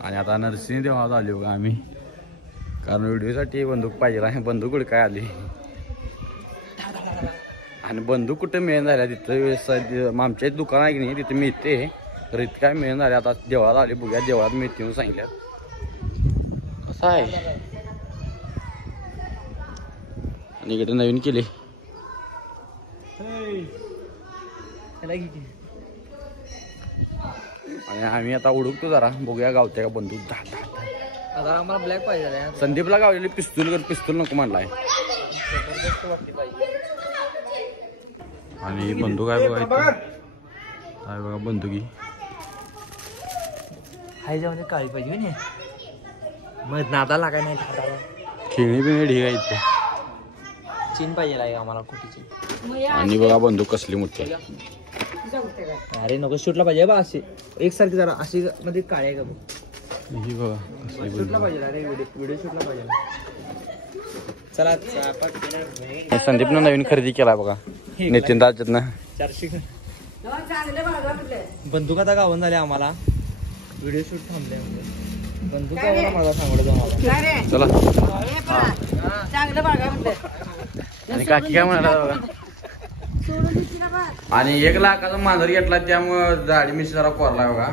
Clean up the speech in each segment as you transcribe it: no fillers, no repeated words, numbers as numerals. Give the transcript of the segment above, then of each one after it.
आणि आता नरसिंह देवात आली बघा आम्ही, कारण व्हिडिओसाठी बंदूक पाहिजे आहे. बंदूक कुठे काय आली आणि बंदूक कुठे मिळून झाल्या तिथं आमच्या दुकान आहे की नाही तिथे मिळते, तर इथं काय मिळून झाले. आता देवळात आली बघूया, देवळात मिळते म्हणून सांगितलं. कसं आहे आणि इकडे नवीन केले आणि आम्ही आता उडकतो जरा, बघूया गावते का बंदूक. आता आम्हाला ब्लॅक पाहिजे. संदीपला गावलेली पिस्तूल नको म्हणलाय. आणि बंदूक आहे बघा, काय बघा बंदुकी हायच्यामध्ये काळी पाहिजे ना, मग नादा लागाय नाही. खेळणी बिणी ढीग आहे इथे. चीन पाहिजे आम्हाला कुठेची. आणि बघा बंदूक कसली मोठी. अरे नको शूटला पाहिजे बा, अशी एकसारखी जरा अशी मध्ये काळी आहे का बघ. ही बघा कसली शूटला पाहिजे. अरे व्हिडिओ शूटला पाहिजे. चला संदीपनं नवीन खरेदी केला बघा नितीन राजातनं. 400 बंदूक आता गावून झाले आम्हाला. व्हिडिओ शूट थांबले बंदूक माझा सांगडं मला. चला आणि काकी काय म्हणाला बघा. आणि 1 लाखाचा मांजर घेतला त्यामुळं दाढी मिशी जरा कोरला बघा.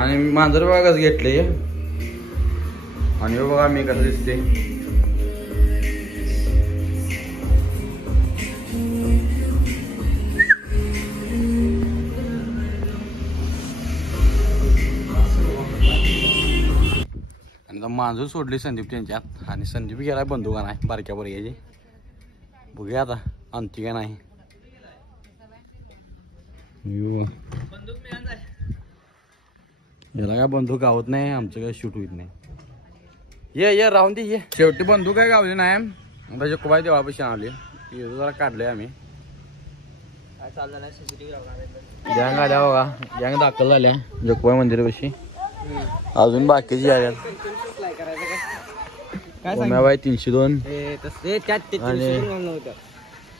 आणि मांजर बघा कसं घेतले. आणि बघा मी कसं दिसते. आणि मांजर सोडली संदीप त्यांच्यात आणि संदीप गेला बंदुका नाही बारक्या बरक्याची. बघूया आता आणती का नाही. याला काय बंदूक गावत नाही, आमचं काय शूट होत नाही. ये राहून दे ये. शेवटी बंदूक काय गावली नाही. आता जकोबाई देवापाशी आणली, जरा काढले आम्ही. गँग आल्या बघा, गँग दाखल झाल्या जकोबाई मंदिरापाशी. अजून बाकीची आल्या. बाई 302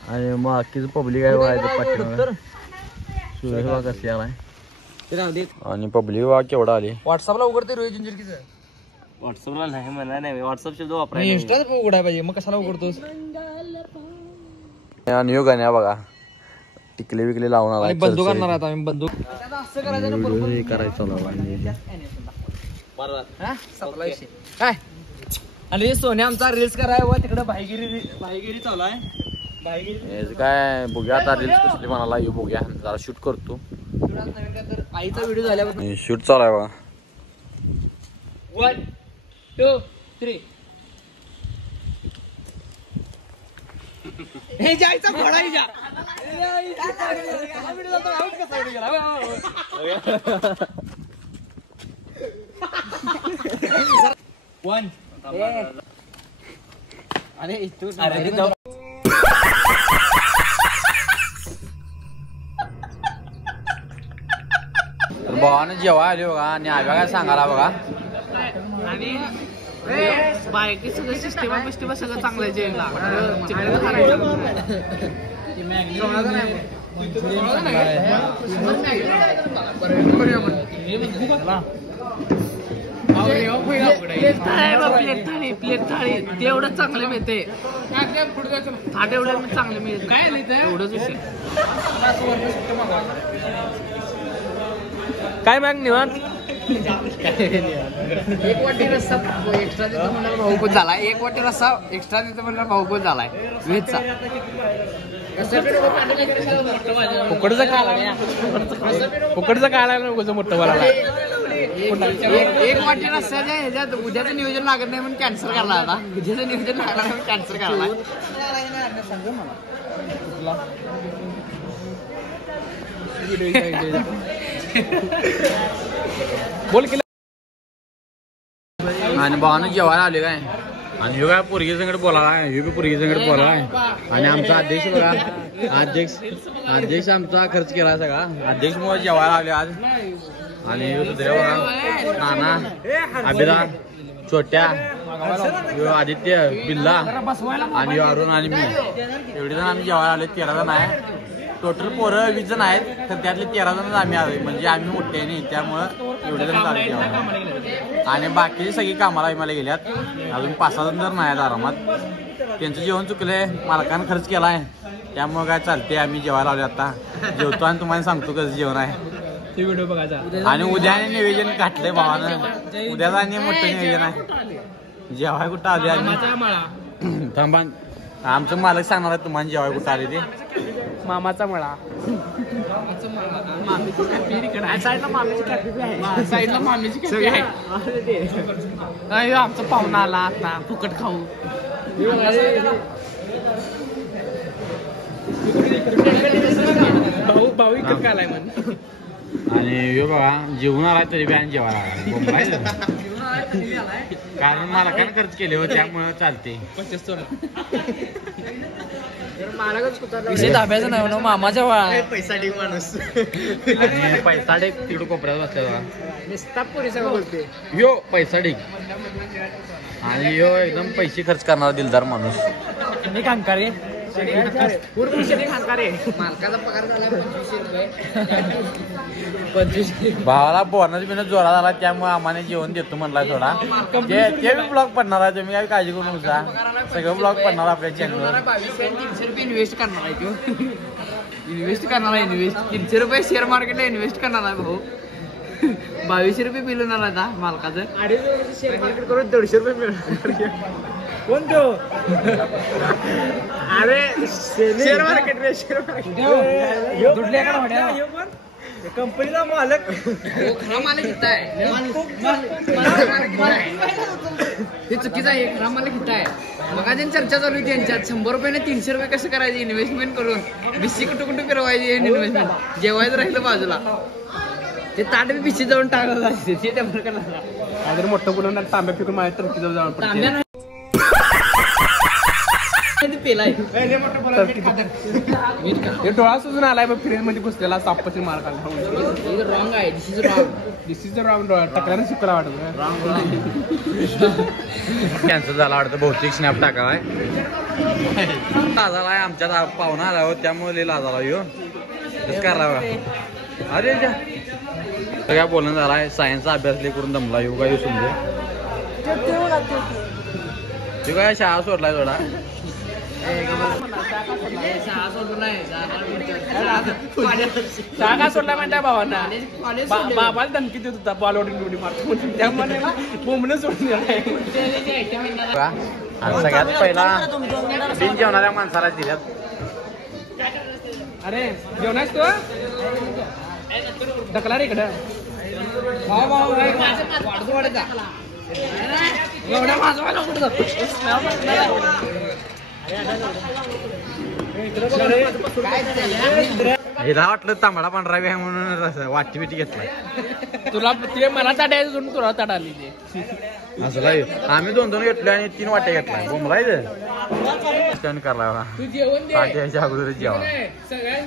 आणि मग बाकीचं पब्लिक आहे बघायचं पाठीमागं. सुरेश बघा कसली आलाय आणि पब्लिक बघा केवढा आली. व्हॉट्सअपला उघडते रोहित जिंजरकीचं. व्हॉट्सअपला नाही म्हणा नाही, व्हॉट्सअप शब्द वापरायला. इंस्टा उघडाय पाहिजे, मग कशाला उघडतोस. आणि यो गाण्या बघा टिकले विकले लावून आला. बंदूक आणणार आता आम्ही. बंदूक करायचं काय. आणि सोने आमचा रील्स कराय व तिकडे भाईगिरी चालू आहे. काय बघूया आता रील्स कसली म्हणाला. यो बघूया जरा शूट करतो. आईचा व्हिडिओ झाल्यावर शूट चालू आहे बघा. 1 2 3 हे जायचा घोडा ही जा. वन अरे भावानं जेव्हा आले बघा आणि आव्या काय सांगायला बघा. आणि बायकी सगळं सिस्टम सगळं चांगलं जेवला. प्लेट थाळी तेवढं चांगलं मिळते. थाट एवढं चांगलं मिळते काय नाही एवढंच विषय. काय मॅग निवांत. एक वाटी रस्सा एक्स्ट्रा देतो म्हणलं भाऊ पण झालाय. एक वाटी रस्सा एक्स्ट्रा देतो म्हणलं भाऊ पण झालाय व्हेजचा. फुकडचं काय लागलं मोठं मला. एक वाटी रस्त्याच्या ह्याच्यात उद्याचं नियोजन लागत नाही म्हणून कॅन्सल करला. आता उद्याचं नियोजन लागणार म्हणून कॅन्सल करला. बोल केलं. आणि भावानं जेवायला आले काय. आणि ह्यो काय पोरगी संगड बोलायला. ह्यो बी पोरगी संगड बोलाय. आणि आमचा अध्यक्ष बघा, अध्यक्ष आमचा खर्च केला सगळा. अध्यक्ष मुळे जेवायला आले आज. आणि दुसऱ्या बघा नाना, अभिरा, छोट्या, आदित्य, बिल्ला आणि अरुण आणि मी एवढे जण आम्ही जेवायला आले. 13 जण आहे. टोटल पोरं 20 जण आहेत तर त्यातले 13 जण आम्ही आलोय म्हणजे आम्ही मोठे नाही त्यामुळं एवढे जण चालू जेवण आणि बाकीचे सगळी कामाला विमाला गेल्यात अजून 5-6 जण जर नाही आहेत आरामात त्यांचं जेवण चुकलंय मालकानं खर्च केलाय त्यामुळं काय चालते आम्ही जेवायला आलो आता जेवतो आणि तुम्हाला सांगतो कसं जेवण आहे व्हिडिओ बघायचा आणि उद्या आणि नियोजन घातलंय भावानं उद्याचं आणि मोठं नियोजन आहे जेवाय कुठं आले आम्ही थांबा आमचं मालक सांगणार आहे तुम्हाला जेवाय कुठं आले ते मामाचा मळा साईडला मामीची कॅफे आहे आमचा पाहुणा आला आता फुकट खाऊ भाऊ इकडे काय आलाय म्हण आणि हे बघा जेवून आलाय तरी बी आणि जेवायला कारण मला काय खर्च केले हो त्यामुळं चालते विषय दाब्याचा नाही म्हणून मामाच्या वळा पैसा ढीग माणूस आणि पैसा डेक तिकडे कोपऱ्यात बसलेला निस्ता पोरीचा बोलते यो पैसा डेक आणि यो एकदम पैसे खर्च करणारा दिलदार माणूस मी खांकारे मालकाचा पगार झाला 25 भावाला बोनस बिनस जोरा झाला त्यामुळे आम्हाला जेवण देतो म्हणला थोडा ते बी ब्लॉग पडणार आहे तुम्ही काय काळजी करू नका सगळं ब्लॉग पडणार आपल्या चॅनलवर 300 रुपये इन्व्हेस्ट करणार आहे तो इन्व्हेस्ट करणार आहे 300 रुपये शेअर मार्केटला इन्व्हेस्ट करणार आहे भाऊ 2200 रुपये बिल होणार आता मालकाचं शेअर मार्केट करून 150 रुपये मिळणार कोण तो अरे शेअर मार्केट कंपनीचा मालक खरा मालक इथं आहे हे चुकीचं आहे खरा मालक इथं आहे मग आज चर्चा चालू आहे त्यांच्यात 100 रुपयाने 300 रुपये कसं करायचे इन्व्हेस्टमेंट करून बिस्सी कुठं कुठं फिरवायची इन्व्हेस्टमेंट जेवायचं राहिलं बाजूला ते ताट बी बिस्सी जाऊन टाकलं ते त्यामुळे करणार मोठं बोलून तांब्या फिकून माझ्या टर्की जाऊन जाऊन डोळा सुजून आलाय मग फ्रीज मध्ये घुसलेला सापाची मार खाल्ला रॉंग आहे दिस इज रॉंग डोळा टकराने शिकला वाटत कॅन्सल झाला वाटतं बहुतेक स्नॅप टाकालाय लाजालाय आमच्यात पाहुणा आला हो त्यामुळे लाजाला यो कसं करायला अरे सगळ्या बोलणं झालाय सायन्सचा अभ्यास करून दमला येऊ काय समजे तू काय शाळा सोडलाय थोडा जागा सोडला म्हणता भावांना बाबाला धमकी देत होता बॉल ओढून उडी मारतो त्यामुळे बोंबणं सोडून सगळ्यात पहिला बिन जेवणाऱ्या माणसाला दिल्यात अरे जेवणास तू ढकला रे इकडं एवढा माझा कुठं हिला वाटलं तांबडा पांढरा बी आहे म्हणून वाटी बिटी घेतलाय तुला ते मला चढायचं तुला चढाली ते असं काय आम्ही 2-2 घेतले आणि 3 वाट्या घेतलाय बोंबलायचं करायला तू जेवण दे याच्या अगोदर जेवण सगळ्यांनी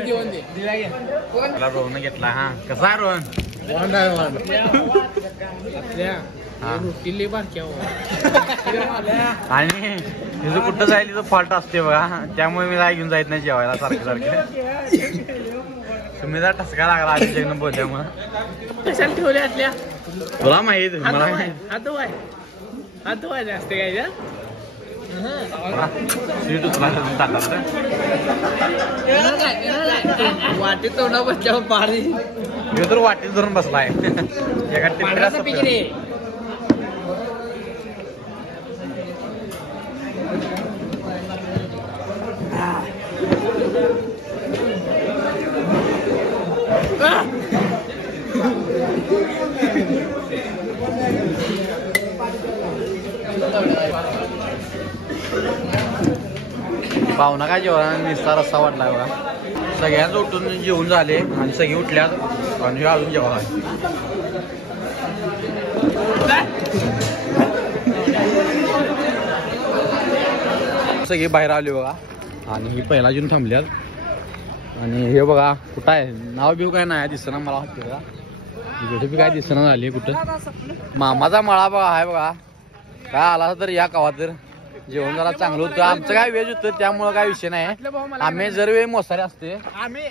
जेवण दे त्याला रोहन घेतला हा कसा आहे रोहन आणि तिथं कुठं जाईल तिथं फॉल्ट असते बघा त्यामुळे मी घेऊन जायत नाही जेवायला सारखे तुम्ही जर टसका लागला आधी बोलल्यामुळं कशाला ठेवले असल्या तुला माहित मला हात धुवायचे असते काय वाटेत तोंडा बसल्यावर पाणी मी तर वाटेत धरून बसलाय एका टिपऱ्यात पाहुणा काय जेवण निस्ता रस्ता वाटलाय बघा सगळ्यांच उठून जेवून झाले आणि सगळे उठल्यात आणि अजून जेवण आहे सगळे बाहेर आले बघा आणि ही पहिला जेवून थांबल्यात आणि हे बघा कुठं आहे नाव बिव काय नाही दिसना मला वाटतं बघा इकडे बी काय दिसना झाली कुठं मामाचा मळा बघा आहे बघा काय आला तर या कवा तर जेवण जरा चांगलं होतं. आमचं काय व्हेज होतं त्यामुळं काय विषय नाही. आम्ही जर वेळी मोसारे असते आणि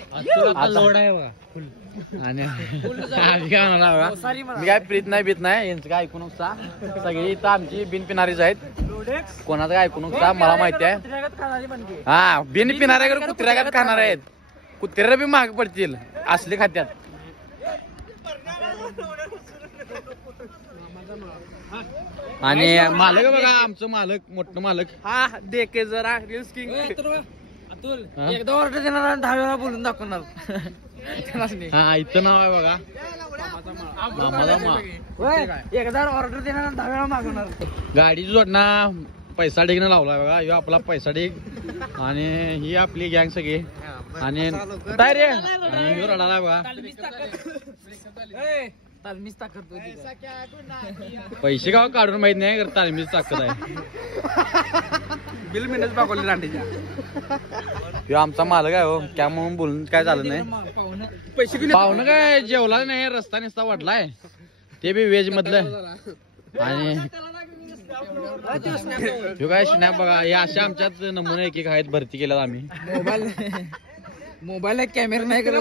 आम्ही काय म्हणणार बघा, मी काय प्रीत नाही बीत नाही यांचं काय ऐकू नका. सगळी इथं आमची बिन पिणारीच आहेत. कोणाचं काय ऐकू नका, मला माहिती आहे. हा बिन पिणाऱ्याकडे कुत्र्याकडे खाणार आहेत. कुत्र्याला बी महाग पडतील असले खात्यात. आणि मालक बघा आमचं मालक मोठं मालक हा देखे जरा रील्स किंग एकदा ऑर्डर देणार आणि 10 वेळा बोलून दाखवणार. हा इथं नाव आहे बघा मामाला एकदा ऑर्डर देणार आणि 10 वेळा मागवणार. गाडीची जोडणा पैसा ढेकनं लावलाय बघा. ह्यो आपला पैसा ढेक आणि ही आपली गँग सगळी. आणि काय रे आणि ह्यो रडालाय बघा. तालमीच ताकद पैसे गाव काढून माहित नाही करता तालमीच ताकद आहे. बिल मिनट पाकवली रांडीच्या. ह्यो आमचा मालक आहे हो, काय म्हणून बोलून काय झालं नाही. पैसे पाहुणं काय जेवला नाही, रस्ता निस्ता वाटलाय ते बी व्हेज मधलं. आणि ह्यो काय स्नॅप बघा, हे अशा आमच्यात नमुने एक आहेत भरती केल्यात आम्ही. मोबाईल कॅमेरा नाही करत.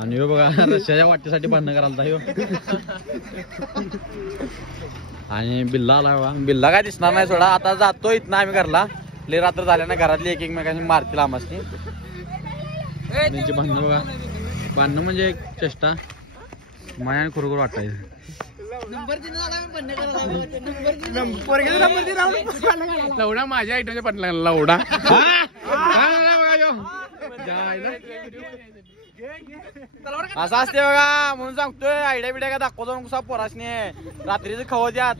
आणि ह्यो बघा रश्याच्या वाटेसाठी भांडणं करायला ह्यो. आणि बिल्ला आला बघा. बिल्ला काय दिसणार नाही सोडा. आता जातो इथनं आम्ही घरला. लय रात्र झाल्या ना, घरातली एक एकमेकांनी मारतील आमासनी. त्यांची भांडणं बघा, भांडणं म्हणजे एक चेष्टा मायाने खरोखर वाटायचं. लवडा माझ्या आयटमच्या पटला लवडा. असं असते बघा, म्हणून सांगतोय आयडिया बिड्या का दाखवतो कसा पोरासने रात्रीचं खवत यात.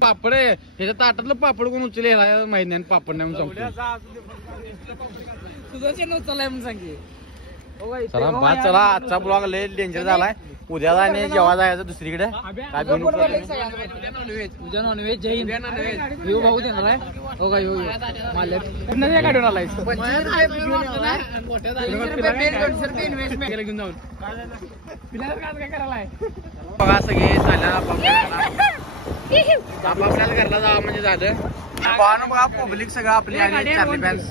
पापड आहे ह्याच्या ताटातलं पापड कोण उचले माहिती नाही. पापड नाही म्हणून सांगतो. चला बा चला, आजचा ब्लॉग लय डेंजर झालाय. उद्या आणि जेव्हा जायचं दुसरीकडे काय बनवू. उद्या नॉनव्हेज जय हिंद. येऊ भाऊ देणार आहे. हो का येऊ मालक काढून आलाय. घेऊन जाऊन काय करायला बघा सगळे चालल्या आपापल्याला घरला जावं म्हणजे झालं. पाहणं बघा पब्लिक सगळं आपली आली. Charlie fans